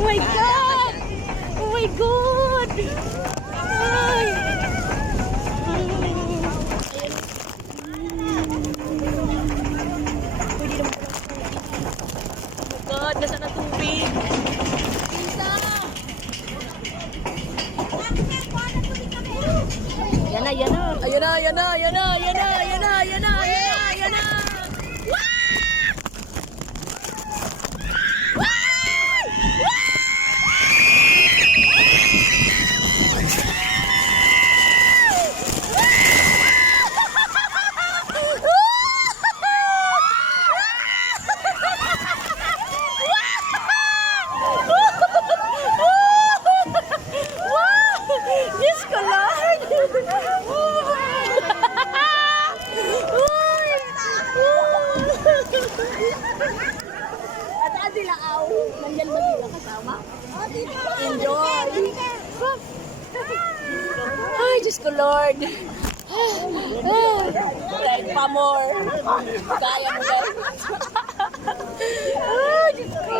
Oh my God! Oh my God! Ay! Pwede naman pala. Oh my God! Nasaan ang tubig? Yan na, yan na. Ayan na, yan na, yan na, yan na, yan na, yan na, yan na, yan na. Diyos ko, Lord! At saan sila, aw? Nandyan ba sila kasama? Enjoy! Ay, Diyos ko, Lord! Like pa more. Kaya mo, guys. Ay, Diyos ko!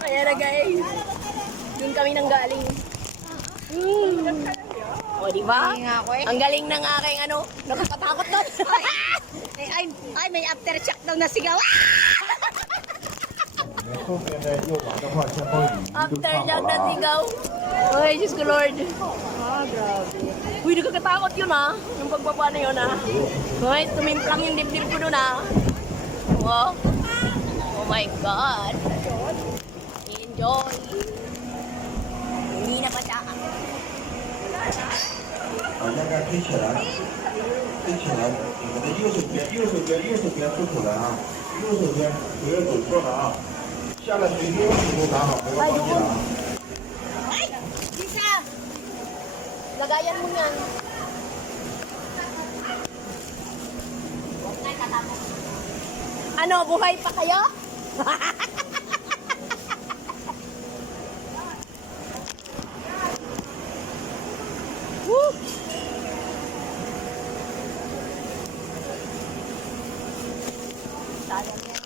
Kaya na, guys. Doon kami nang galing. O, di ba? Ang galing ng aking ano, nakapatakot doon. ay, may aftershock daw na sigaw. 后面呢又往的话，相当于 After niyang nasigaw. Ay, Diyos ko, Lord. Grabe. Uy, nakakatakot yun, ha? Yung pagbaba na yun, ha? Ay, tumimplang yung dibdib ko doon, ha? Wow. Oh my God. Enjoy. Hindi na pa siya. 把压杆推起来，推起来，你们的右手边，右手边，右手边出口来啊，右手边不要走错了啊，下来随便手都拿好，不要放弃了啊。 Ay, Lisa! Lagayan mo yan. Ano, buhay pa kayo? Woo! Sayang yan.